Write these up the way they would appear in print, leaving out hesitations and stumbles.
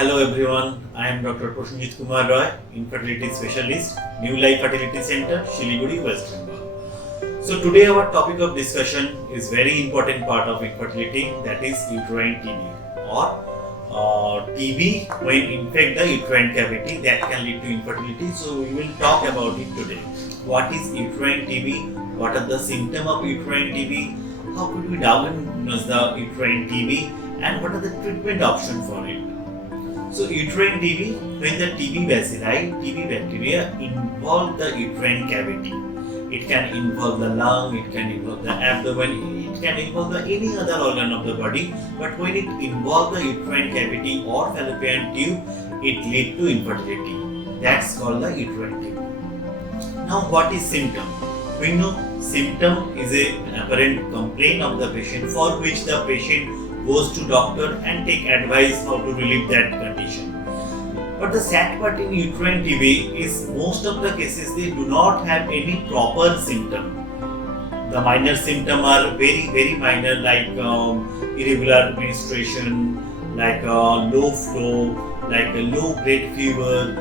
Hello everyone, I am Dr. Prashanjit Kumar Roy, infertility specialist, New Life Fertility Center, Shiliguri, West Bengal. So today our topic of discussion is very important part of infertility, that is uterine TB or TB when infect the uterine cavity that can lead to infertility. So we will talk about it today. What is uterine TB? What are the symptoms of uterine TB? How could we diagnose the uterine TB? And what are the treatment options for it? So uterine TB, when the TB bacilli, TB bacteria involve the uterine cavity. It can involve the lung, it can involve the abdomen, it can involve any other organ of the body. But when it involves the uterine cavity or fallopian tube, it leads to infertility. That's called the uterine TB. Now what is symptom? We know symptom is an apparent complaint of the patient for which the patient goes to doctor and take advice how to relieve that condition. But the sad part in uterine TB is most of the cases they do not have any proper symptom. The minor symptoms are very minor, like irregular menstruation, like low flow, like a low grade fever,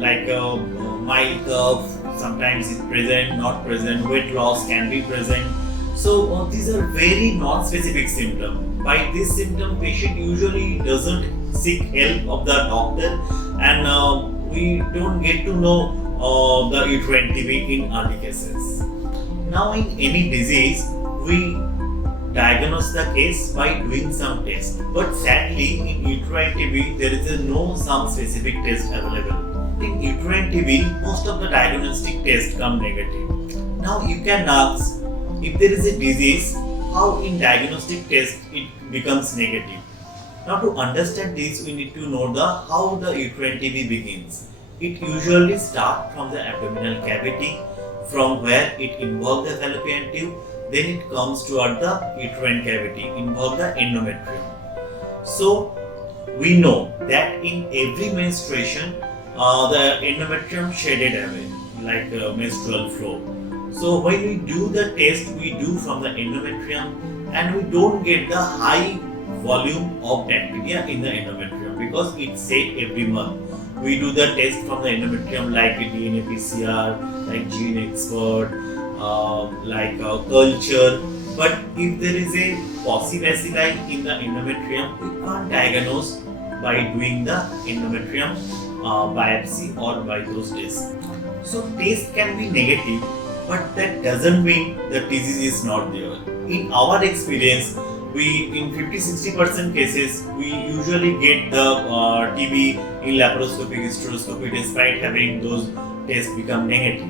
like mild cough. Sometimes it's present, not present. Weight loss can be present. So these are very non-specific symptoms. By this symptom, patient usually doesn't seek help of the doctor, and we don't get to know the uterine TB in early cases. Now, in any disease, we diagnose the case by doing some test. But sadly, in uterine TB, there is no some specific test available. In uterine TB, most of the diagnostic tests come negative. Now, you can ask, if there is a disease, how in diagnostic test it becomes negative. Now to understand this, we need to know how the uterine TB begins. It usually starts from the abdominal cavity, from where it involves the fallopian tube, then it comes toward the uterine cavity, involve the endometrium. So we know that in every menstruation, the endometrium shaded away, like menstrual flow. So when we do the test, we do from the endometrium, and we don't get the high volume of bacteria in the endometrium because it's said every month. We do the test from the endometrium like DNA PCR, like Gene Expert, like culture. But if there is a paucibacilli in the endometrium, we can't diagnose by doing the endometrium biopsy or by those tests. So test can be negative, but that doesn't mean the disease is not there. In our experience, in 50-60% cases, we usually get the TB in laparoscopic hysteroscopy despite having those tests become negative.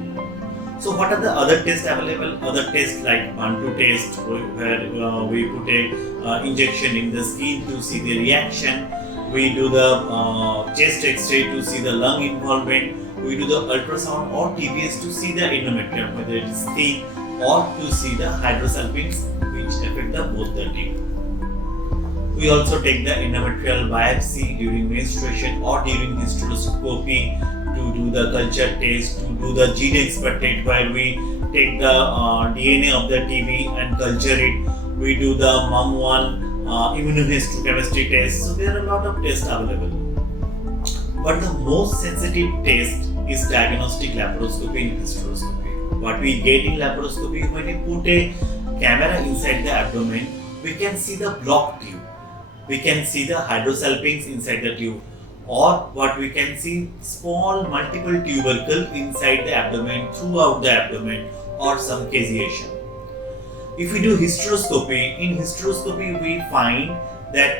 So what are the other tests available? Other tests like Bantu test, where we put a injection in the skin to see the reaction. We do the chest X-ray to see the lung involvement. We do the ultrasound or TBS to see the endometrium, whether it is thin, or to see the hydrosalpinx, which affect both the tip. We also take the endometrial biopsy during menstruation or during hysteroscopy to do the culture test, to do the Gene Expert test, where we take the DNA of the TB and culture it. We do the MUM1 immunohistochemistry test. So there are a lot of tests available. But the most sensitive test is diagnostic laparoscopy and hysteroscopy. What we get in laparoscopy, when we put a camera inside the abdomen, we can see the blocked tube. We can see the hydrosalpinx inside the tube. Or what we can see, small multiple tubercle inside the abdomen, throughout the abdomen, or some caseation. If we do hysteroscopy, in hysteroscopy we find that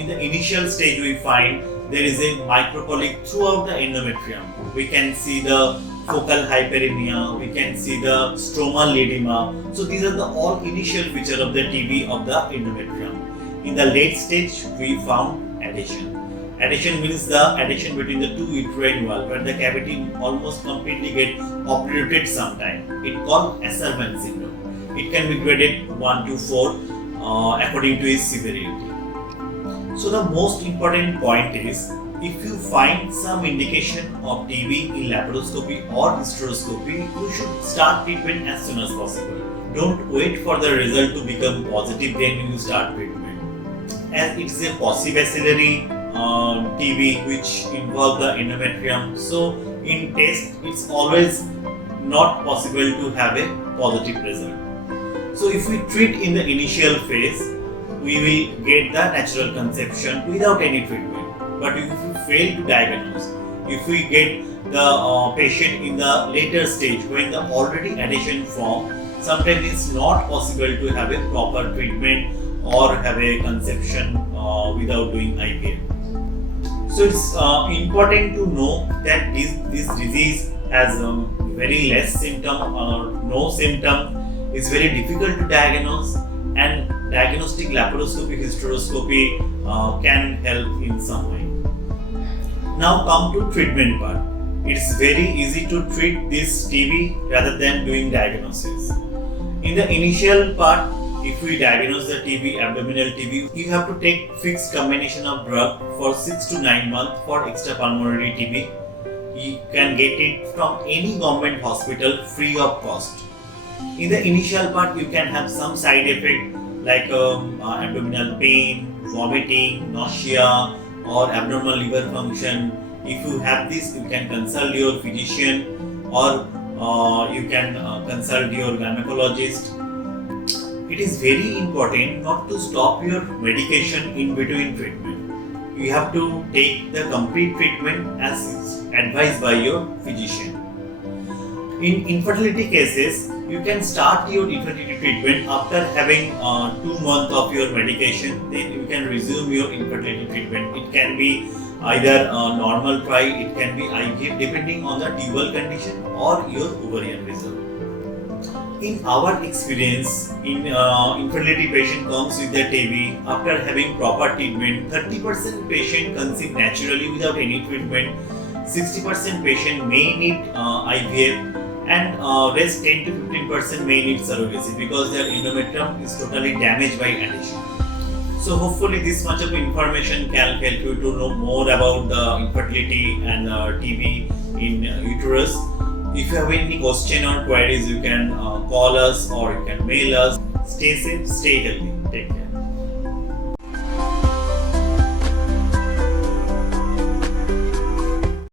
in the initial stage we find there is a micropolyp throughout the endometrium. We can see the focal hyperemia, we can see the stromal edema. So these are the all initial features of the TB of the endometrium. In the late stage, we found adhesion. Adhesion means the adhesion between the two uterine wall, where the cavity almost completely get obtruted sometime. It called Asserman syndrome. It can be graded 1 to 4 according to its severity. So the most important point is, if you find some indication of TB in laparoscopy or hysteroscopy, you should start treatment as soon as possible. Don't wait for the result to become positive, then you start treatment. As it is a paucibacillary TB which involve the endometrium. So in test, it's always not possible to have a positive result. So if we treat in the initial phase, we will get the natural conception without any treatment. But if we fail to diagnose, if we get the patient in the later stage when the already adhesion form, sometimes it's not possible to have a proper treatment or have a conception without doing IVF. So it's important to know that this disease has very less symptom or no symptom, is very difficult to diagnose, and diagnostic laparoscopy, hysteroscopy can help in some way. Now come to treatment part. It's very easy to treat this TB rather than doing diagnosis. In the initial part, if we diagnose the TB, abdominal TB, you have to take fixed combination of drug for 6 to 9 months for extrapulmonary TB. You can get it from any government hospital free of cost. In the initial part, you can have some side effect like abdominal pain, vomiting, nausea, or abnormal liver function. If you have this, you can consult your physician or you can consult your gynecologist. It is very important not to stop your medication in between treatment. You have to take the complete treatment as advised by your physician. In infertility cases, you can start your infertility treatment after having 2 months of your medication. Then you can resume your infertility treatment. It can be either a normal try, it can be IVF, depending on the dual condition or your ovarian result. In our experience, in infertility patient comes with their TB after having proper treatment. 30% patient conceive naturally without any treatment. 60% patient may need IVF, and rest 10 to 15% may need surrogacy because their endometrium is totally damaged by adhesion. So hopefully this much of information can help you to know more about the infertility and TB in uterus. If you have any question or queries, you can call us or you can mail us. Stay safe, stay healthy. Take care.